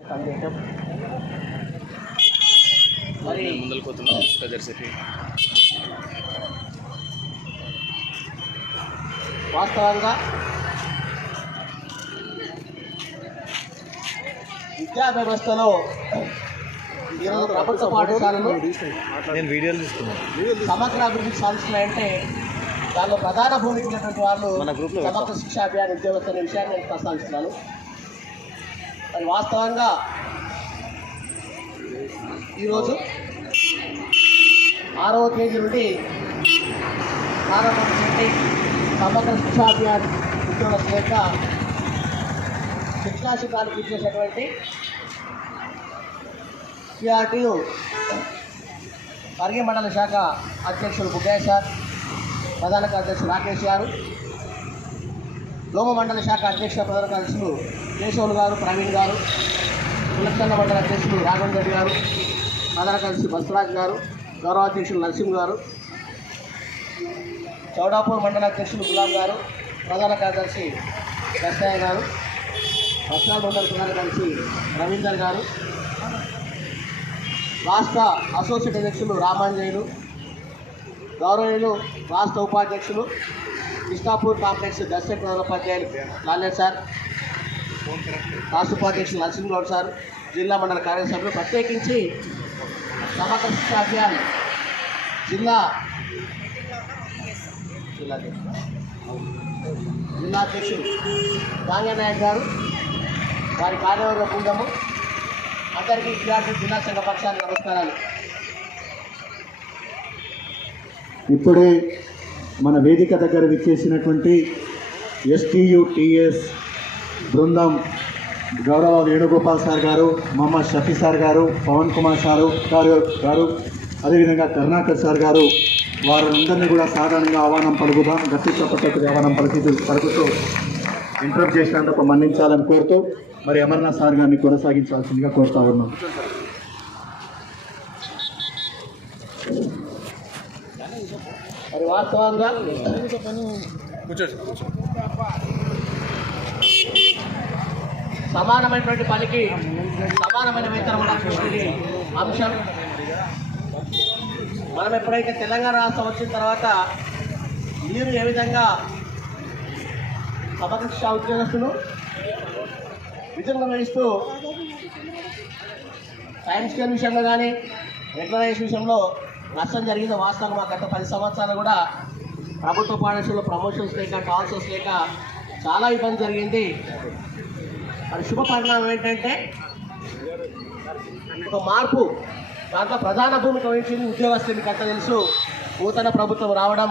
మరి వాస్తవంగా విద్యా వ్యవస్థలో ఈరోజు ప్రభుత్వ పాఠశాలలు సమగ్ర అభివృద్ధి సాధిస్తున్నాయంటే దానిలో ప్రధాన భూమికి ఉన్నటువంటి వాళ్ళు సమగ్ర శిక్షా అభియాన్ ఉద్యోగస్తుల విషయాన్ని నేను ప్రస్తావిస్తున్నాను. మరి వాస్తవంగా ఈరోజు 6వ తేదీ నుండి ప్రారంభమైనటువంటి సమగ్ర శిక్షా అభియాన్ ఉద్యోగస్తుల యొక్క శిక్షణా శిబిరాలు పూర్తి చేసినటువంటి సిఆర్టీయు పరిగి మండల శాఖ అధ్యక్షులు బుగ్గయ్య సార్, ప్రధాన కార్యదర్శి రాకేష్ గారు, లోమ మండల శాఖ అధ్యక్ష ప్రధాన కార్యదర్శులు కేశవులు గారు, ప్రవీణ్ గారు, కులచంద మండల అధ్యక్షులు రాఘవన్ రెడ్డి గారు, ప్రధాన కార్యదర్శి బసవరాజ్ గారు, గౌరవ అధ్యక్షులు నరసింహ్ గారు, చౌడాపూర్ మండల అధ్యక్షులు గులాం గారు, ప్రధాన కార్యదర్శి దర్శయ్య గారు, పశ్చిమ మండల ప్రధాన కార్యదర్శి రవీందర్ గారు, రాష్ట్ర అసోసియేట్ అధ్యక్షులు రామాంజయులు, గౌరవనీయులు రాష్ట్ర ఉపాధ్యక్షులు కృష్ణాపూర్ కాంప్లెక్స్ దర్శక ప్రధానోపాధ్యాయులు లాలే సార్, రాష్ట్ర ఉపాధ్యక్షులు నరసింహ్ గౌడ్ సార్, జిల్లా మండల కార్యసభ్యులు, ప్రత్యేకించి సమగ్ర శిక్షా అభియాన్ జిల్లా అధ్యక్షులు నాగనాయక్ గారు, వారి కార్యవర్గ బృందము, అందరికీ విద్యార్థి జిల్లా సంఘ పక్షానికి నమస్కారాలు. ఇప్పుడే మన వేదిక దగ్గర విచ్చేసినటువంటి ఎస్టీయుటిఎస్ బృందం గౌరవ వేణుగోపాల్ సార్ గారు, మొహమ్మద్ షఫీ సార్ గారు, పవన్ కుమార్ గారు అదేవిధంగా కరుణాకర్ సార్ గారు, వారందరినీ కూడా సాధారణంగా ఆహ్వానం పలుకుదాం. గట్టి చప్పట్లతో ఆహ్వానం పలుకుతూ ఇంటరప్ట్ చేసినందుకు మన్నించాలని కోరుతూ మరి అమర్నాథ్ సార్ గారిని కొనసాగించాల్సిందిగా కోరుతా ఉన్నాం. మరి వాస్తవంగా సమానమైనటువంటి పనికి సమానమైన వేతనం ఉన్నటువంటి అంశం. మనం ఎప్పుడైతే తెలంగాణ రాష్ట్రం వచ్చిన తర్వాత మీరు ఏ విధంగా సమగ్ర శిక్షా ఉద్యోగస్తులు విధులు నిర్వహిస్తూ టైమ్ స్కేల్ విషయంలో కానీ రెగ్యులరైజేషన్ విషయంలో నష్టం జరిగిందో వాస్తవంగా మా గత 10 సంవత్సరాలు కూడా ప్రభుత్వ పాఠశాలలో ప్రమోషన్స్ లేక ట్రాన్స్ఫర్స్ లేక చాలా ఇబ్బంది జరిగింది. మరి శుభ పరిణామం ఏంటంటే ఒక మార్పు, దాంట్లో ప్రధాన భూమిక వహించింది ఉద్యోగస్తులు. మీకు అంతా తెలుసు, నూతన ప్రభుత్వం రావడం,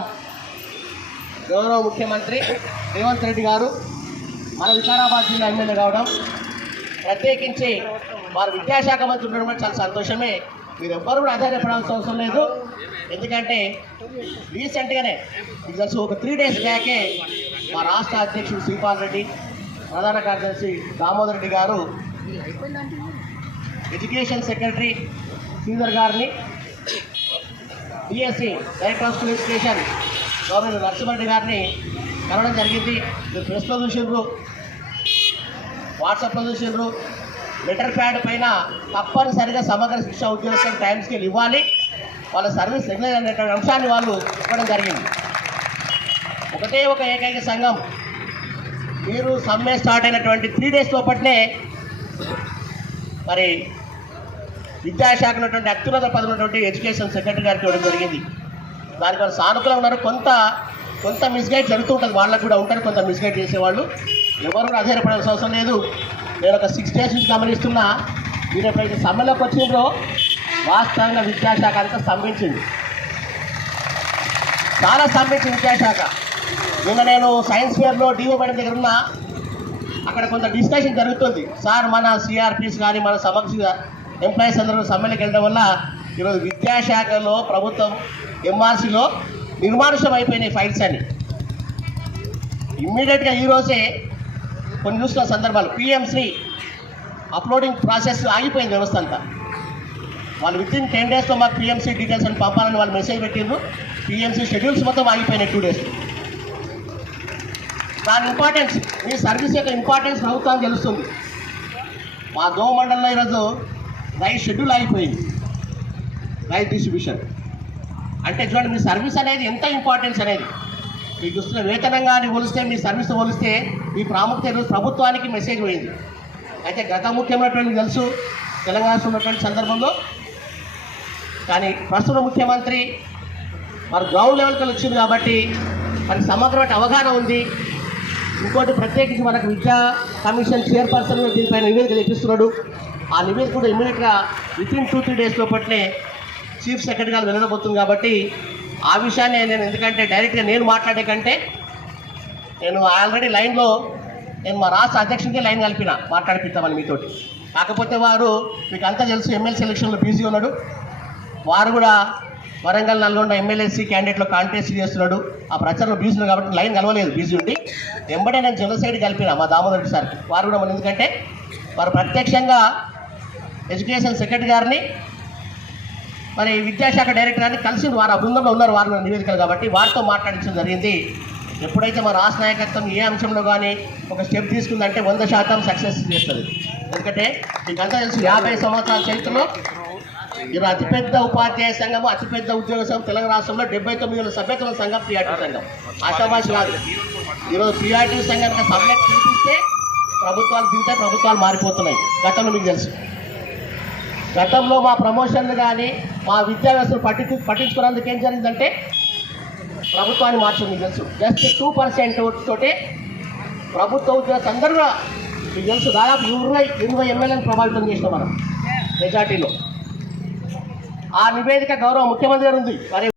గౌరవ ముఖ్యమంత్రి రేవంత్ రెడ్డి గారు మన వికారాబాద్ జిల్లా ఎమ్మెల్యే కావడం, ప్రత్యేకించి వారు విద్యాశాఖ మంత్రి ఉండడం కూడా చాలా సంతోషమే. మీరు ఎవ్వరు కూడా ఆధారపడాల్సిన అవసరం లేదు. ఎందుకంటే రీసెంట్గానే ఒక 3 days బ్యాకే మా రాష్ట్ర అధ్యక్షుడు శ్రీపాల్ రెడ్డి, ప్రధాన కార్యదర్శి దామోదర్ రెడ్డి గారు ఎడ్యుకేషన్ సెక్రటరీ శ్రీధర్ గారిని, BSc director of school education governor Narasimha Reddy గారిని కలవడం జరిగింది. మీరు ప్రెస్లో చూసిండ్రు, వాట్సాప్లో చూసిండ్రు. లెటర్ ప్యాడ్ పైన తప్పనిసరిగా సమగ్ర శిక్షా ఉద్యోగస్తులు టైం స్కేల్ ఇవ్వాలి, వాళ్ళ సర్వీస్ రెగ్యులర్ అనేటువంటి అంశాన్ని వాళ్ళు ఇవ్వడం జరిగింది. ఒకటే ఒక ఏకైక సంఘం మీరు సమ్మె స్టార్ట్ అయినటువంటి 3 days లోపట్నే మరి విద్యాశాఖ ఉన్నటువంటి అత్యున్నత పదవి ఉన్నటువంటి ఎడ్యుకేషన్ సెక్రటరీ గారికి ఇవ్వడం జరిగింది. దానికి వాళ్ళు సానుకూలంగా ఉన్నారు. కొంత మిస్గైడ్ జరుగుతూ ఉంటుంది, వాళ్ళకు కూడా ఉంటారు కొంత మిస్గైడ్ చేసేవాళ్ళు. ఎవరు కూడా ఆధారపడాల్సిన అవసరం లేదు. నేను ఒక 6 days నుంచి గమనిస్తున్నా, మీరు ఎప్పుడైతే సమ్మెలోకి వచ్చిందో వాస్తవంగా విద్యాశాఖ అంతా స్తంభించింది, చాలా స్తంభించింది విద్యాశాఖ. నిన్న నేను సైన్స్ ఫేర్లో డిఓ మేడం దగ్గర ఉన్నా, అక్కడ కొంత డిస్కషన్ జరుగుతుంది. సార్ మన సిఆర్పిస్ కానీ మన సమగ్ర ఎంప్లాయీస్ అందరూ సమ్మెలోకి వెళ్ళడం వల్ల ఈరోజు విద్యాశాఖలో ప్రభుత్వం ఎంఆర్సీలో నిర్మానుషం అయిపోయినాయి ఫైల్స్ అని. ఇమ్మీడియట్గా ఈరోజే కొన్ని చూసిన సందర్భాలు పిఎంసి అప్లోడింగ్ ప్రాసెస్ ఆగిపోయింది వ్యవస్థ అంతా. వాళ్ళు వితిన్ 10 daysలో మాకు పిఎంసి డీటెయిల్స్ అని పంపాలని వాళ్ళు మెసేజ్ పెట్టిండ్రు. పిఎంసి షెడ్యూల్స్ మొత్తం ఆగిపోయినాయి 2 days. దాని ఇంపార్టెన్స్, మీ సర్వీస్ యొక్క ఇంపార్టెన్స్ ప్రభుత్వానికి తెలుస్తుంది. మా దోమ మండలంలో ఈరోజు రైస్ షెడ్యూల్ ఆగిపోయింది, రైస్ డిస్ట్రిబ్యూషన్. అంటే చూడండి మీ సర్వీస్ అనేది ఎంత ఇంపార్టెన్స్ అనేది, మీకు ఇస్తున్న వేతనంగా పోలిస్తే మీ సర్వీస్ పోలిస్తే మీ ప్రాముఖ్యత ఈరోజు ప్రభుత్వానికి మెసేజ్ పోయింది. అయితే గత ముఖ్యమైనటువంటి తెలుసు తెలంగాణ ఉన్నటువంటి సందర్భంలో, కానీ ప్రస్తుత ముఖ్యమంత్రి మరి గ్రౌండ్ లెవెల్కి వచ్చింది కాబట్టి మనకి సమగ్రమైన అవగాహన ఉంది. ఇంకోటి ప్రత్యేకించి మనకు విద్యా కమిషన్ చైర్పర్సన్ దీనిపైన నివేదిక తెప్పిస్తున్నాడు. ఆ నివేదిక కూడా ఇమ్మీడియట్గా వితిన్ 2-3 డేస్ లోపట్లే చీఫ్ సెక్రటరీ గారు వెళ్ళబోతుంది. కాబట్టి ఆ విషయాన్ని నేను ఎందుకంటే డైరెక్ట్గా నేను మాట్లాడే కంటే నేను ఆల్రెడీ లైన్లో నేను మా రాష్ట్ర అధ్యక్షుడికి లైన్ కలిపిన మాట్లాడిపిస్తామని మీతోటి. కాకపోతే వారు మీకు అంతా తెలుసు ఎమ్మెల్సీ ఎలక్షన్లో బిజీ ఉన్నాడు. వారు కూడా వరంగల్ నల్గొండ ఎమ్మెల్యేసీ క్యాండిడేట్లో కాంటెస్ట్ చేస్తున్నాడు. ఆ ప్రచారంలో బిజీ ఉన్నాడు కాబట్టి లైన్ కలవలేదు, బిజీ ఉండి వెంబడే నేను జనరల్ సైడ్ కలిపిన మా దామోదర్ రెడ్డి సార్కి. వారు కూడా మన ఎందుకంటే వారు ప్రత్యక్షంగా ఎడ్యుకేషన్ సెక్రటరీ గారిని మరి విద్యాశాఖ డైరెక్టర్ గారిని కలిసి వారు ఆ బృందంలో ఉన్నారు, వారు నివేదికలు కాబట్టి వారితో మాట్లాడించడం జరిగింది. ఎప్పుడైతే మా రాష్ట్ర నాయకత్వం ఏ అంశంలో కానీ ఒక స్టెప్ తీసుకుందంటే 100% సక్సెస్ చేస్తుంది. ఎందుకంటే మీకు అంతా తెలుసు 50 సంవత్సరాల చరిత్రలో ఈరోజు అతిపెద్ద ఉపాధ్యాయ సంఘము, అతిపెద్ద ఉద్యోగ సంఘం తెలంగాణ రాష్ట్రంలో 79 సభ్యత్వ సంఘం పిఆర్టీ సంఘం. ఆశామాషి కాదు. ఈరోజు పిఆర్టీ సంఘానికి సబ్జెక్ట్ చూపిస్తే ప్రభుత్వాలు దిగుతాయి, ప్రభుత్వాలు మారిపోతున్నాయి. గతంలో మీకు తెలుసు, గతంలో మా ప్రమోషన్లు కానీ మా విద్యా వ్యవస్థను పట్టించుకోవడానికి ఏం జరిగిందంటే ప్రభుత్వాన్ని మార్చింది. మీకు తెలుసు జస్ట్ 2% తోటే ప్రభుత్వ ఉద్యోగ అందరూ మీకు తెలుసు దాదాపు 20 ఎమ్మెల్యేలను ప్రభావితం చేసినాం మనం మెజార్టీలో. ఆ నివేదిక గౌరవ ముఖ్యమంత్రి గారు ఉంది. మరి